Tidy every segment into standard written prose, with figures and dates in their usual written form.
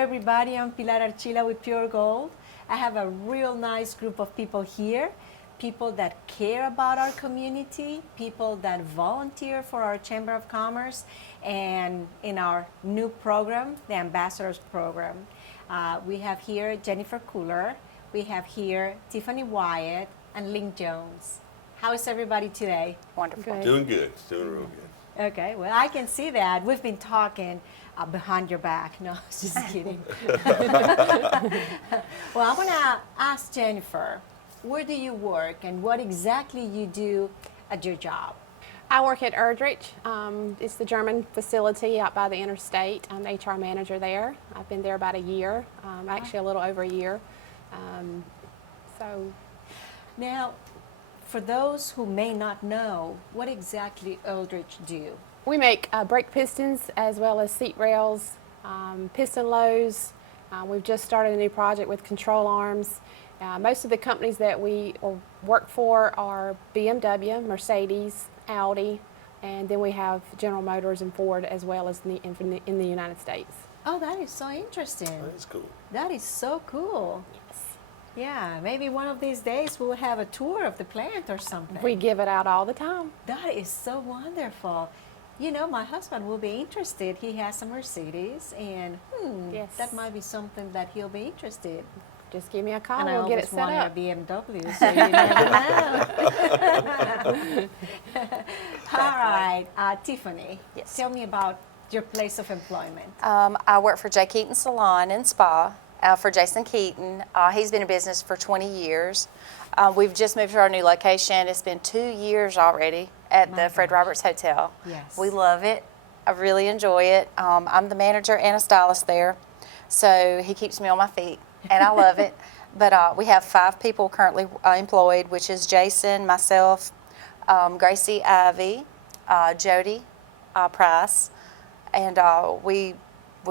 everybody. I'm Pilar Archila with Pure Gold. I have a real nice group of people here, people that care about our community, people that volunteer for our Chamber of Commerce, and in our new program, the Ambassadors Program. We have here Jennifer Cooler, we have here Tiffany Wyatt, and Linc Jones. How is everybody today? Wonderful. Good. Doing good. It's doing real good. Okay, well, I can see that. We've been talking behind your back. No, just kidding. Well, I want to ask Jennifer, where do you work and what exactly you do at your job? I work at Erdrich. It's the German facility out by the interstate. I'm the HR manager there. I've been there about a year, actually a little over a year. Now, for those who may not know, what exactly Erdrich do? We make brake pistons as well as seat rails, piston lows. We've just started a new project with control arms. Most of the companies that we work for are BMW, Mercedes, Audi, and then we have General Motors and Ford as well as in the United States. Oh, that is so interesting. That is cool. That is so cool. Yes. Yeah, maybe one of these days we'll have a tour of the plant or something. We give it out all the time. That is so wonderful. You know, my husband will be interested. He has a Mercedes, and Yes. that might be something that he'll be interested. Just give me a call, And I we'll get always it set wanted up. a BMW, so you never know. All right, Tiffany, Yes. tell me about your place of employment. I work for J. Keaton Salon and Spa for Jason Keaton. He's been in business for 20 years. We've just moved to our new location. It's been 2 years already at the Fred Roberts Hotel. Yes. We love it. I really enjoy it. I'm the manager and a stylist there, so he keeps me on my feet, and I love it. But we have 5 people currently employed, which is Jason, myself, Gracie Ivy, Jody Price, and we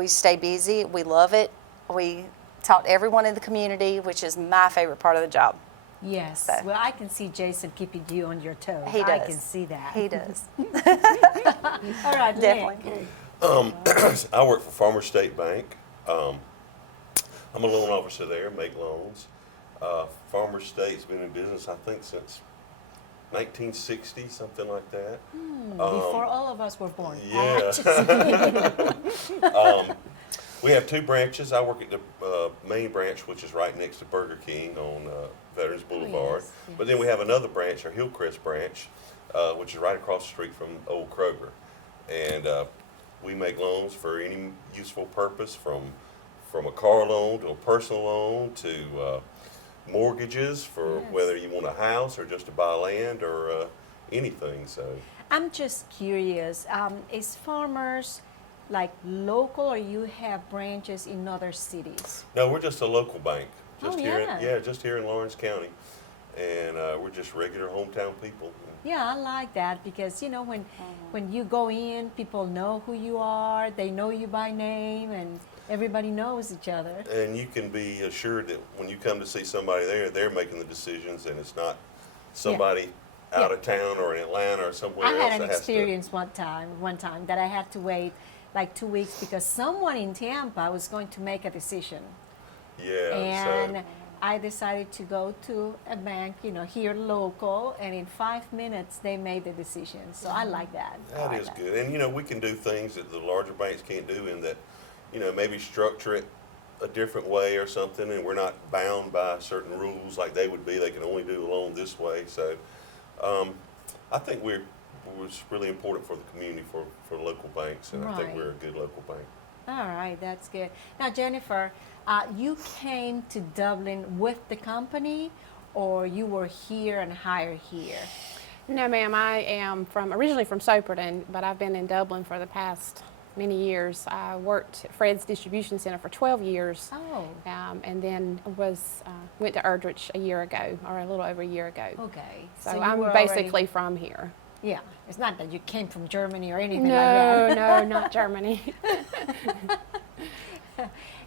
stay busy. We love it. We talk to everyone in the community, which is my favorite part of the job. Yes. So. Well, I can see Jason keeping you on your toes. He I does. can see that. He does. All right, Definitely. Linc. I work for Farmer State Bank. I'm a loan officer there, make loans. Farmer State's been in business, I think, since 1960, something like that. Before all of us were born. Yeah. We have 2 branches. I work at the main branch, which is right next to Burger King on Veterans Boulevard. yes, But then we have another branch, our Hillcrest branch, which is right across the street from Old Kroger. And we make loans for any useful purpose, from a car loan to a personal loan to mortgages for Yes. whether you want a house or just to buy land or anything. So I'm just curious, is Farmers like local or you have branches in other cities? no, we're just a local bank, just Oh, here. yeah. Just here in Lawrence County, and we're just regular hometown people. Yeah, I like that because, you know, when you go in, people know who you are, they know you by name, and everybody knows each other. And you can be assured that when you come to see somebody there, they're making the decisions, and it's not somebody out of town or in Atlanta or somewhere I else had an that has experience one time that I had to wait like 2 weeks because someone in Tampa was going to make a decision. to. Yeah. And so I decided to go to a bank, you know, here local, and in 5 minutes they made the decision. So I like that. I that like is good. And you know, we can do things that the larger banks can't do, in that, you know, maybe structure it a different way or something, and we're not bound by certain rules like they would be. They can only do a loan this way. So I think was really important for the community, for local banks, and I think Right. we're a good local bank. All right, that's good. Now, Jennifer, you came to Dublin with the company, or you were here and hired here? No, ma'am, I am originally from Soperton, but I've been in Dublin for the past many years. I worked at Fred's Distribution Center for 12 years. Oh, And then went to Erdrich a year ago, or a little over a year ago. okay. So you I'm were basically already- from here. yeah. It's not that you came from Germany or anything No, like that. no, not Germany.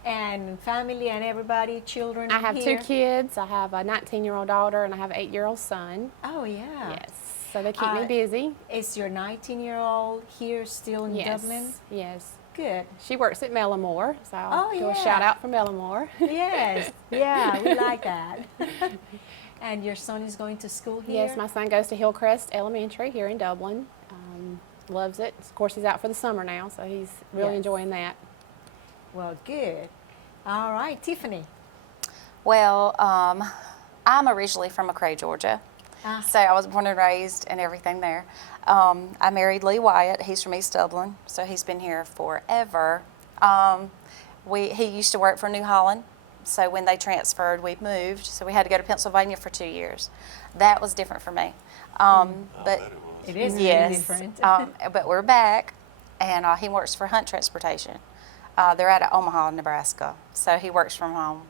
And family and everybody, children I have here? 2 kids. I have a 19-year-old daughter and I have an 8-year-old son. Oh, yeah. Yes, so they keep me Uh, busy. Is your 19-year-old here still in Yes, Dublin? yes. good. She works at Mellamore, so I'll Oh, do a yeah. shout out for Mellamore. Yes, yeah, we like that. And your son is going to school here? Yes, my son goes to Hillcrest Elementary here in Dublin. Loves it. Of course, he's out for the summer now, so he's really Yes. enjoying that. Well, good. All right, Tiffany. Well, I'm originally from McRae, Georgia. Ah. So I was born and raised and everything there. I married Lee Wyatt. He's from East Dublin, so he's been here forever. He used to work for New Holland, so when they transferred, we moved. So we had to go to Pennsylvania for 2 years. That was different for me. I But bet it was. It is really yes, different. but we're back, and he works for Hunt Transportation. They're out of Omaha, Nebraska, so he works from home.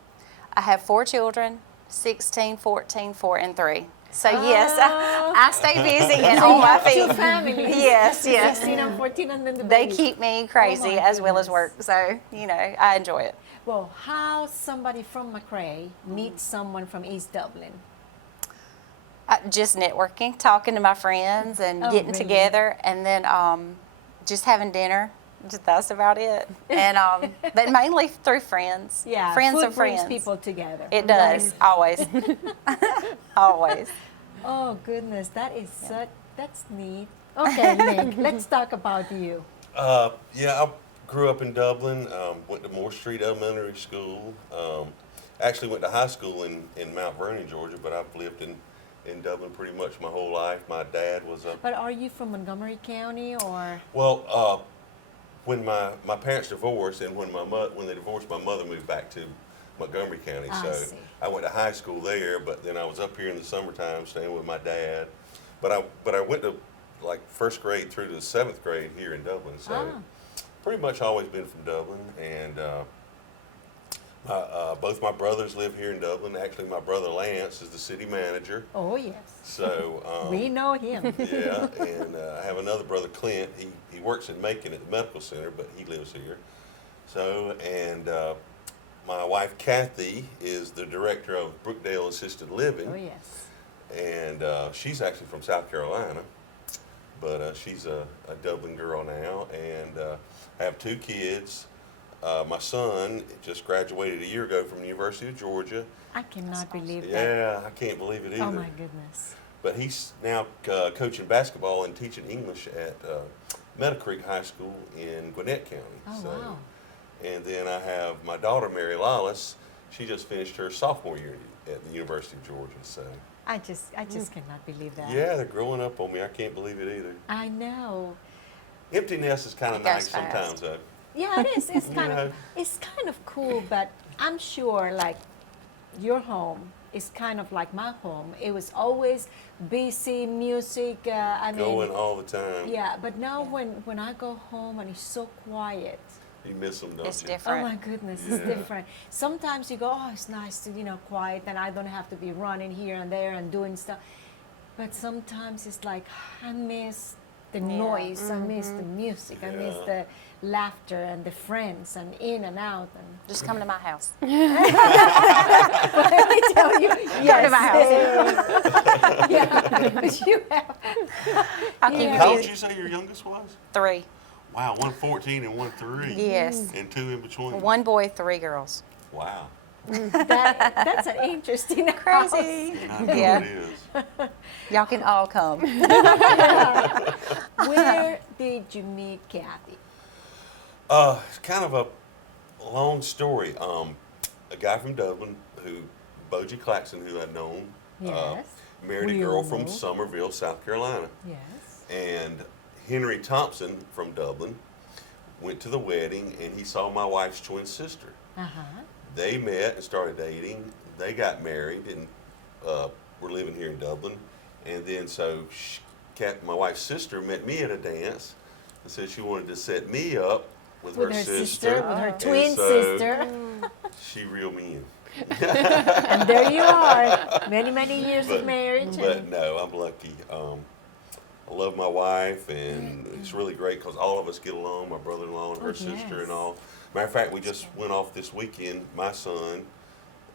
I have 4 children, 16, 14, 4, and 3. So yes, I stay busy and So on you my have feet. 2 families. Yes, yes. 16 and 14 and then the They baby. keep me crazy my as well as goodness. work. So, I enjoy it. Well, how somebody from McRae meets someone from East Dublin? Just networking, talking to my friends and Oh, getting really? together, and then just having dinner. Just that's about it. And but mainly through friends. Yeah, Friends food of friends. brings people together. It does, always. Always. Oh goodness, that's neat. Okay, Linc, let's talk about you. Yeah, I grew up in Dublin, went to Moore Street Elementary School. Actually went to high school in Mount Vernon, Georgia, but I've lived in Dublin pretty much my whole life. My dad was a, But are you from Montgomery County or? well, when my parents divorced and when they divorced, my mother moved back to Montgomery County. I So see. I went to high school there, but then I was up here in the summertime staying with my dad. But I went to like 1st grade through to the 7th grade here in Dublin. So Ah. pretty much always been from Dublin, and both my brothers live here in Dublin. Actually, my brother Lance is the city manager. Oh yes, So we know him. yeah, and I have another brother, Clint. He works in Macon at the medical center, but he lives here. So, and my wife Kathy is the director of Brookdale Assisted Living, Oh yes. and she's actually from South Carolina, but she's a Dublin girl now, and I have 2 kids. My son just graduated a year ago from the University of Georgia. I cannot believe that. Yeah, I can't believe it either. Oh my goodness. But he's now coaching basketball and teaching English at Meadow Creek High School in Gwinnett County. Oh wow. And then I have my daughter, Mary Lawless. She just finished her sophomore year at the University of Georgia. So I just cannot believe that. yeah, they're growing up on me. I can't believe it either. I know. Empty nest is kind of It goes nice fast. sometimes, though. Yeah, it is. It's You kind know. of cool, but I'm sure like your home is kind of like my home. It was always busy, music. Going all the time. Yeah, but now when I go home and it's so quiet, You miss them, don't It's you? different. oh my goodness, it's Yeah. different. Sometimes you go, oh, it's nice to quiet, and I don't have to be running here and there and doing stuff. But sometimes it's like I miss the noise, I miss the music, I miss Yeah. the laughter and the friends and in and out and. Just come to my house. Let me tell you, Come to my house. yeah, you have. I'll keep Yeah. How you old busy. did you say your youngest was? 3. Wow, 1 14 and 1 3. Yes. And 2 in between. 1 boy, 3 girls. Wow. That's an interesting house. Crazy. I know Yeah. it is. Y'all can all come. Where did you meet Kathy? It's kind of a long story. A guy from Dublin Bogie Claxton, who I'd known, Yes. married a We girl all from know. Somerville, South Carolina. Yes. And Henry Thompson from Dublin went to the wedding, and he saw my wife's twin sister. Uh-huh. They met and started dating. They got married and were living here in Dublin. And then my wife's sister met me at a dance and said she wanted to set me up with her sister. with her And twin so sister. She reeled me in. And there you are, many years of marriage. But no, I'm lucky. I love my wife, and it's really great because all of us get along, my brother-in-law and her sister yes. and all. Matter of fact, we just went off this weekend, my son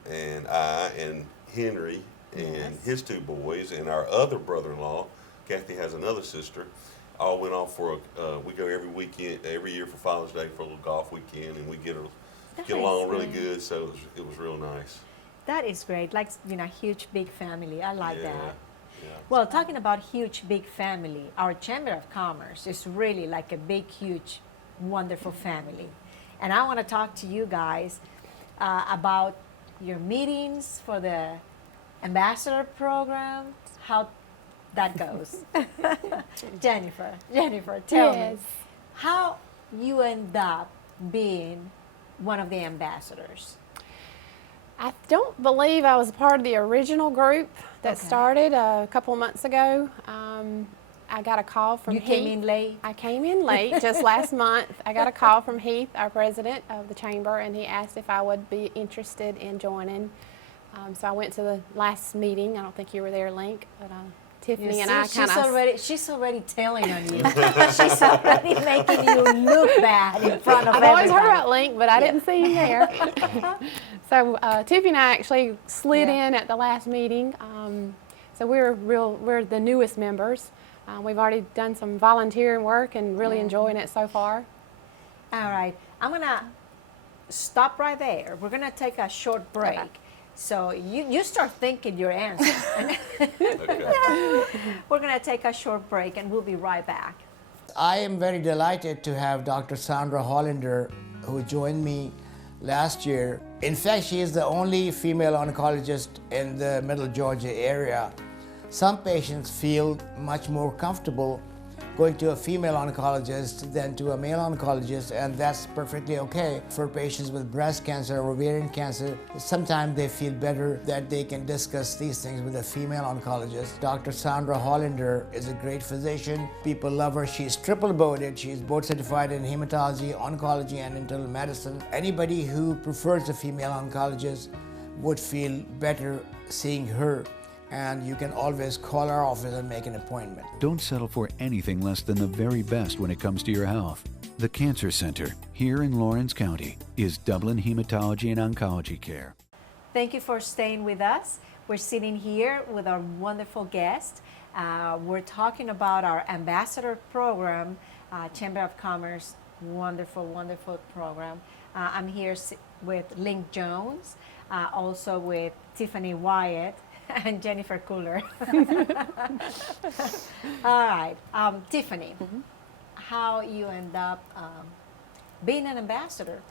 and I and Henry and Yes. his 2 boys and our other brother-in-law. Kathy has another sister. all went off for we go every weekend, every year for Father's Day for a little golf weekend, and we get along really good. So it was real nice. That is great. Like, huge, big family. I like Yeah, that. yeah. Well, talking about huge, big family, our Chamber of Commerce is really like a big, huge, wonderful family. And I want to talk to you guys about your meetings for the ambassador program, how that goes. Jennifer, tell me Yes. how you end up being one of the ambassadors. I don't believe I was part of the original group that Okay. started a couple of months ago. I got a call from You Heath. came in late. I came in late, just last month. I got a call from Heath, our president of the chamber, and he asked if I would be interested in joining. So I went to the last meeting. I don't think you were there, Linc, but Tiffany You and see, I kind of. she's already telling on you. She's already making you look bad in front of I've everybody. always heard about Linc, but I didn't see him there. So Tiffany and I actually slid Yeah. in at the last meeting. So we're the newest members. We've already done some volunteering work and really enjoying it so far. All right, I'm gonna stop right there. We're gonna take a short break. Okay. So you start thinking your answer. Okay. We're gonna take a short break and we'll be right back. I am very delighted to have Dr. Sandra Hollander, who joined me last year. In fact, she is the only female oncologist in the Middle Georgia area. Some patients feel much more comfortable going to a female oncologist than to a male oncologist, and that's perfectly okay. For patients with breast cancer or ovarian cancer, sometimes they feel better that they can discuss these things with a female oncologist. Dr. Sandra Hollander is a great physician. People love her. She's triple boarded. She's board certified in hematology, oncology, and internal medicine. Anybody who prefers a female oncologist would feel better seeing her. And you can always call our office and make an appointment. Don't settle for anything less than the very best when it comes to your health. The Cancer Center, here in Lawrence County, is Dublin Hematology and Oncology Care. Thank you for staying with us. We're sitting here with our wonderful guest. We're talking about our ambassador program, Chamber of Commerce. Wonderful, wonderful program. I'm here with Linc Jones, also with Tiffany Wyatt and Jennifer Cooler. All right, Tiffany, how you end up being an ambassador?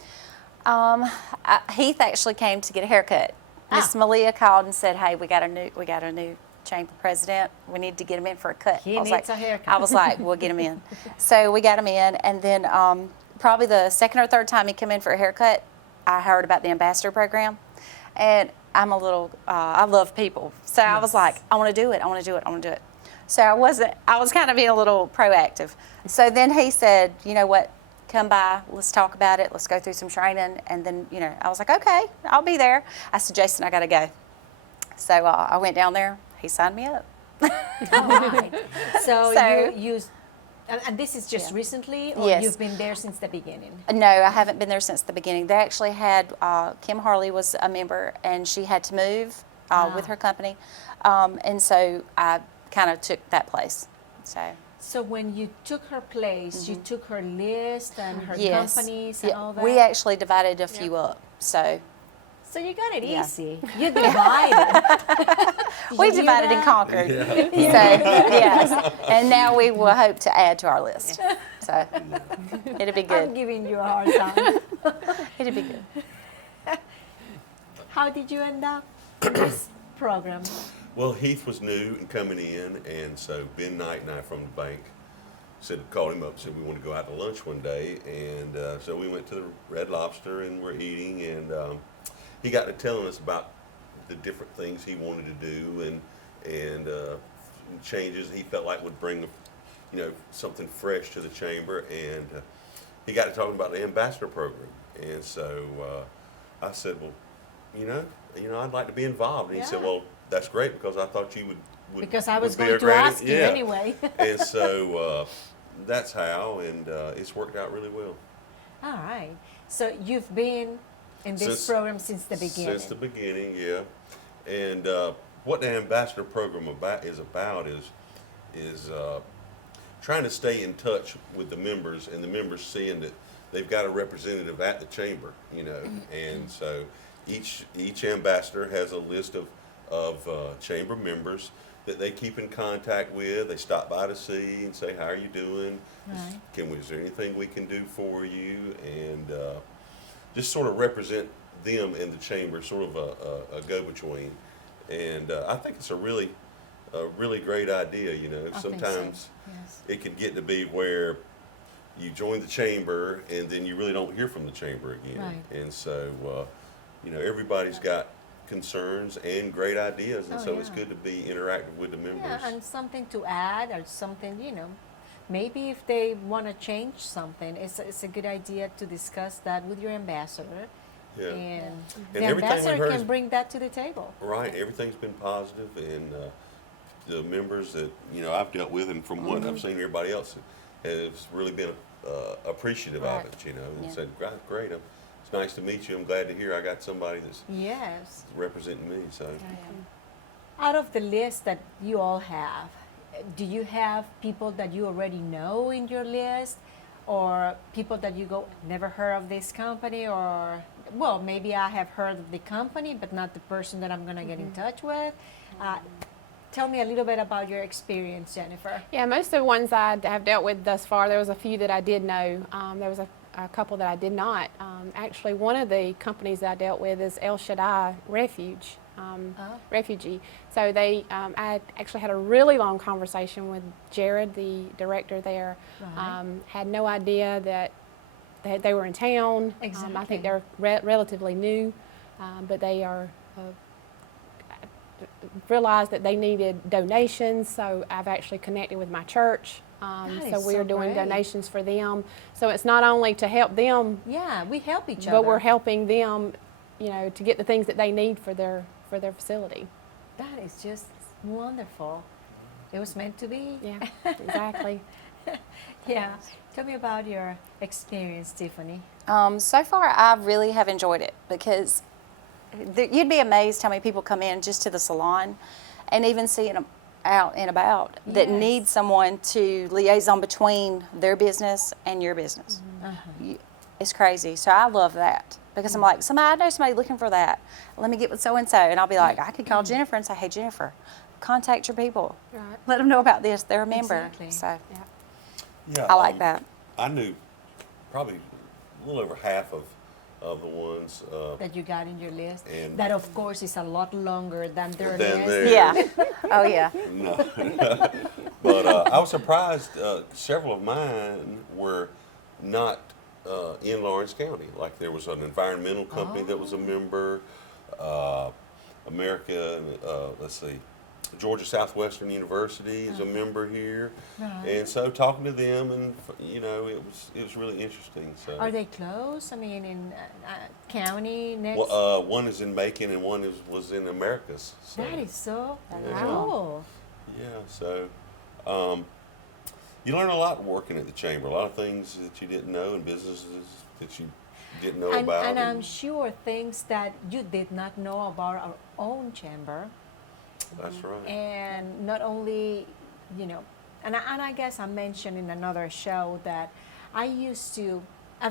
Heath actually came to get a haircut. Miss Malia called and said, "Hey, we got a new chamber president. We need to get him in for a cut." He I was needs like, a haircut. I was like, "We'll get him in." So we got him in, and then probably the second or third time he came in for a haircut, I heard about the ambassador program, and I'm a little, I love people, so I was like, I want to do it. So I was kind of being a little proactive. So then he said, "You know what? Come by, let's talk about it, let's go through some training." And then, I was like, "Okay, I'll be there." I said, "Jason, I gotta go." So I went down there, he signed me up. All right. So, So- you and this is just Yeah. recently, or Yes. you've been there since the beginning? No, I haven't been there since the beginning. They actually had, Kim Harley was a member, and she had to move with her company. And so I kind of took that place. So when you took her place, you took her list and her Yes. companies and all that? We actually divided a few up. So So you got it Yeah. easy. You divided. Did we you do divided and that? conquered. So, yes. And now we will hope to add to our list. So it'll be I'm good. giving you a hard time. It'll be good. How did you end up in this program? Well, Heath was new and coming in, and so Ben Knight and I from the bank called him up and said we want to go out to lunch one day, and so we went to the Red Lobster and we're eating, and he got to telling us about the different things he wanted to do and changes he felt like would bring something fresh to the chamber, and he got to talking about the ambassador program, and so I said, well, I'd like to be involved, and he said, Yeah. well, that's great because I thought you would Because I was would be going a to great- ask you yeah. anyway. And so that's how, and it's worked out really well. All right. So you've been in this Since- program since the beginning. Since the beginning, yeah. And what the ambassador program is trying to stay in touch with the members, and the members seeing that they've got a representative at the chamber, you know, and so each ambassador has a list of chamber members that they keep in contact with. They stop by to see and say, how are you doing? Right. Is there anything we can do for you? And just sort of represent them in the chamber, sort of a go-between. And I think it's a really great idea, you know. I think Sometimes so. Yes. it can get to be where you join the chamber and then you really don't hear from the chamber again. Right. And so, you know, everybody's got concerns and great ideas, and Oh, so it's yeah. good to be interactive with the members. Yeah, and something to add or something, you know, maybe if they want to change something, it's a good idea to discuss that with your ambassador. Yeah. And the And everything we've ambassador heard can is- bring that to the table. Right, everything's been positive, and the members that, you know, I've dealt with, and from what Mm-hmm. I've seen everybody else, has really been appreciative Right. of it, you know, and Yeah. said, great, it's nice to meet you. I'm glad to hear I got somebody that's Yes. representing me. So Out of the list that you all have, do you have people that you already know in your list, or people that you go, never heard of this company, or, well, maybe I have heard of the company, but not the person that I'm going to get in touch with? Tell me a little bit about your experience, Jennifer. Yeah, most of the ones I have dealt with thus far, there was a few that I did know. There was a couple that I did not. Actually, one of the companies I dealt with is El Shaddai Refuge, Refugee. So I actually had a really long conversation with Jared, the director there. Right. Had no idea that they were in town. I Exactly. think they're relatively new, but they are realized that they needed donations, so I've actually connected with my church. That So is we so are doing great. donations for them. So it's not only to help them, Yeah, we help each other. but we're helping them, you know, to get the things that they need for their facility. That is just wonderful. It was meant to be. Yeah, exactly. Yeah. Tell me about your experience, Tiffany. So far, I really have enjoyed it because you'd be amazed how many people come in just to the salon and even seeing them out and about that Yes. need someone to liaison between their business and your business. It's crazy. So I love that because I'm like, I know somebody looking for that. Let me get with so-and-so. And I'll be like, I could call Jennifer and say, hey, Jennifer, contact your people. Right. Let them know about this. They're a member. Exactly. So Yeah. yeah, I like that. I knew probably a little over half of the ones That you got in your list. And- That, of course, is a lot longer than their Than list. theirs. Yeah. Oh, yeah. No. But I was surprised several of mine were not in Lawrence County. Like there was an environmental company that was a member, Georgia Southwestern University is a member here. Right. And so talking to them, and you know, it was really interesting. So Are they close? I mean, in county next? well, one is in Macon and one was in Americas. So, That is so Yeah. cool. yeah, so you learn a lot working at the chamber. A lot of things that you didn't know and businesses that you didn't know about. And I'm sure things that you did not know about our own chamber. That's right. And not only, you know, and I guess I mentioned in another show that I've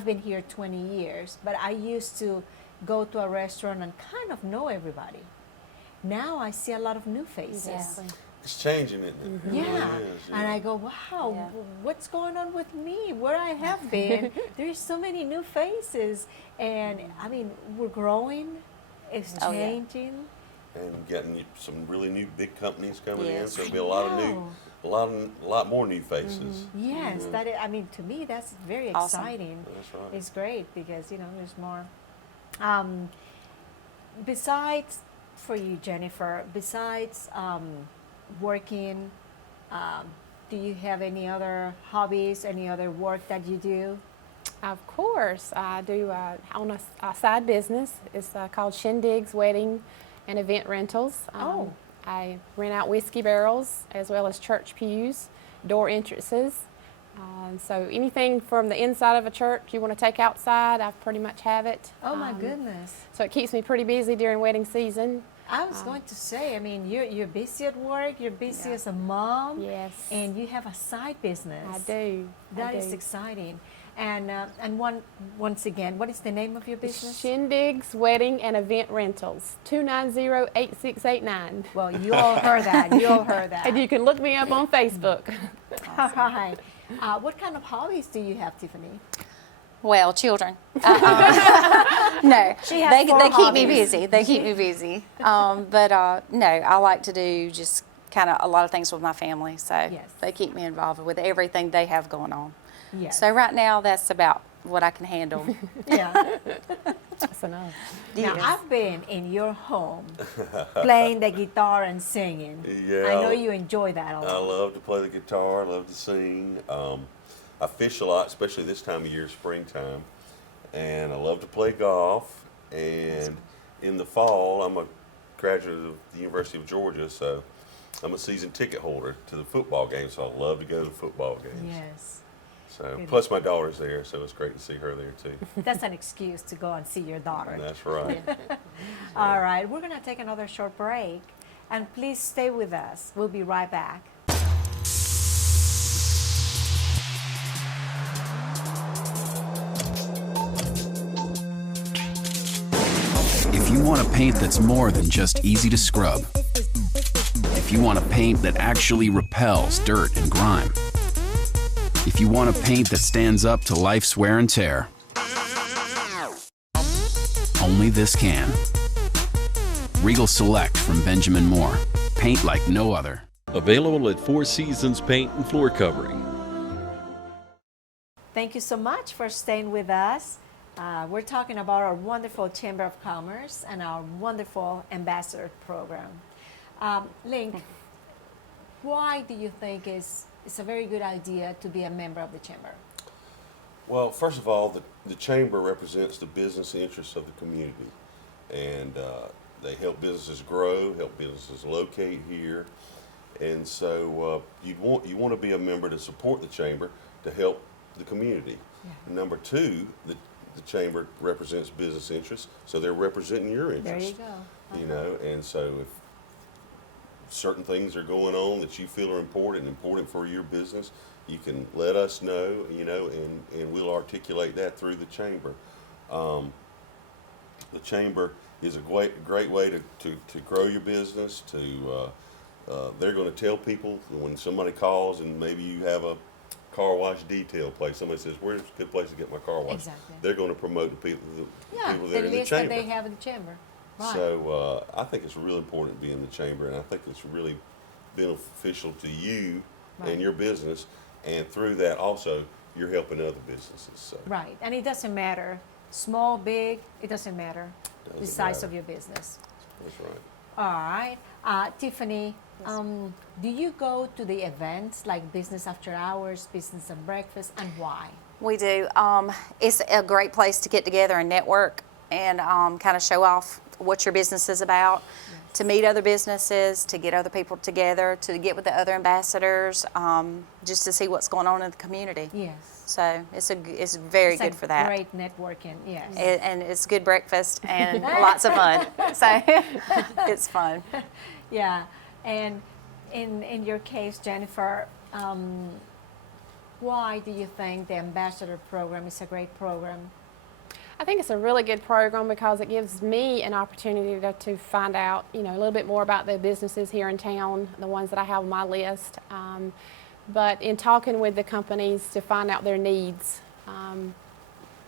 been here 20 years, but I used to go to a restaurant and kind of know everybody. Now I see a lot of new faces. Exactly. It's changing, isn't it? It really Yeah, is, and I go, wow, Yeah. what's going on with me? Where I have been, there's so many new faces, and I mean, we're growing, it's Oh, yeah. changing. And getting some really new big companies coming in, Yes. so there'll be a lot of know. a lot more new faces. Yes, that I mean, to me, that's very Awesome. exciting. That's right. It's great because you know there's more. Besides, for you, Jennifer, besides working, do you have any other hobbies, any other work that you do? Of course, I do own a side business. It's called Shindig's Wedding and Event Rentals. Oh. I rent out whiskey barrels as well as church pews, door entrances. So anything from the inside of a church you want to take outside, I pretty much have it. Oh my goodness! So it keeps me pretty busy during wedding season. I was going to say, I mean, you're busy at work, you're busy as a mom, Yes. and you have a side business. I do. That is exciting. And once again, what is the name of your business? Shindig's Wedding and Event Rentals, 290-8689. Well, you all heard that. You all heard that. And you can look me up on Facebook. All right. What kind of hobbies do you have, Tiffany? Well, children. No, She has they four keep me hobbies. busy. They keep me busy. But no, I like to do just kind of a lot of things with my family. So Yes. they keep me involved with everything they have going on. Yes. So right now, that's about what I can handle. Yeah. That's enough. Now, Yes. I've been in your home playing the guitar and singing. Yeah. I know you enjoy that a I lot. love to play the guitar. I love to sing. I fish a lot, especially this time of year, springtime. And I love to play golf. And in the fall, I'm a graduate of the University of Georgia, so I'm a season ticket holder to the football games. So I love to go to the football games. Yes. So Good. plus my daughter's there, so it's great to see her there too. That's an excuse to go and see your daughter. And that's right. All right, we're going to take another short break. And please stay with us. We'll be right back. If you want a paint that's more than just easy to scrub, if you want a paint that actually repels dirt and grime, if you want a paint that stands up to life's wear and tear, only this can. Regal Select from Benjamin Moore. Paint like no other. Available at Four Seasons Paint and Floor Covering. Thank you so much for staying with us. We're talking about our wonderful Chamber of Commerce and our wonderful ambassador program. Linc, why do you think it's a very good idea to be a member of the Chamber? Well, first of all, the Chamber represents the business interests of the community. And they help businesses grow, help businesses locate here. And so you want to be a member to support the Chamber to help the community. Yeah. Number two, the Chamber represents business interests, so they're representing your There interests. you go. You know, and so if certain things are going on that you feel are important for your business, you can let us know, you know, and we'll articulate that through the Chamber. The Chamber is a great way to grow your business. They're going to tell people when somebody calls and maybe you have a car wash detail place. Somebody says, "Where's a good place to get my car washed?" Exactly. They're going to promote the people Yeah, that the are in the list that Chamber. they have in the Chamber. Right. So I think it's really important to be in the Chamber, and I think it's really beneficial to you Right. and your business, and through that also you're helping other businesses. So Right, and it doesn't matter, small, big, it doesn't matter, the Doesn't size matter. of your business. that's right. All right, Tiffany, do you go to the events like Business After Hours, Business and Breakfast, and why? We do. It's a great place to get together and network and kind of show off what your business is about, to meet other businesses, to get other people together, to get with the other ambassadors, just to see what's going on in the community. Yes. So it's very It's good a for that. Great networking, yes. And it's good breakfast and lots of fun. So it's fun. Yeah, and in your case, Jennifer, why do you think the ambassador program is a great program? I think it's a really good program because it gives me an opportunity to find out, you know, a little bit more about the businesses here in town, the ones that I have on my list. But in talking with the companies to find out their needs,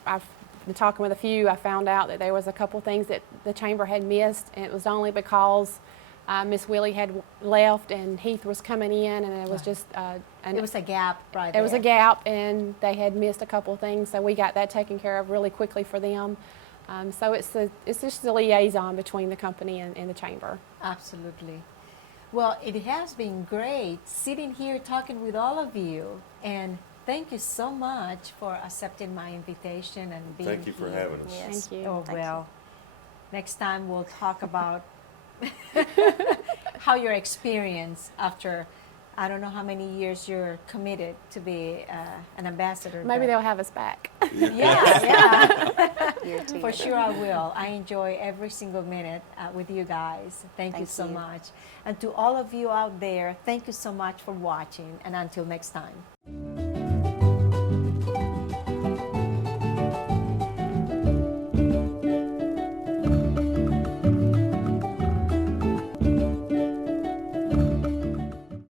I've been talking with a few. I found out that there was a couple things that the Chamber had missed, and it was only because Miss Willie had left and Heath was coming in, and it was just It was a gap right there was a there. gap, and they had missed a couple of things, so we got that taken care of really quickly for them. So it's just a liaison between the company and the Chamber. Absolutely. Well, it has been great sitting here talking with all of you, and thank you so much for accepting my invitation and being Thank you for here. having us. Yes. Thank you. Oh, Thank well, next time we'll talk about how your experience after I don't know how many years you're committed to be an ambassador. Maybe but- they'll have us back. Yeah. Year two. For sure I will. I enjoy every single minute with you guys. Thank you Thank so you. much. And to all of you out there, thank you so much for watching. And until next time.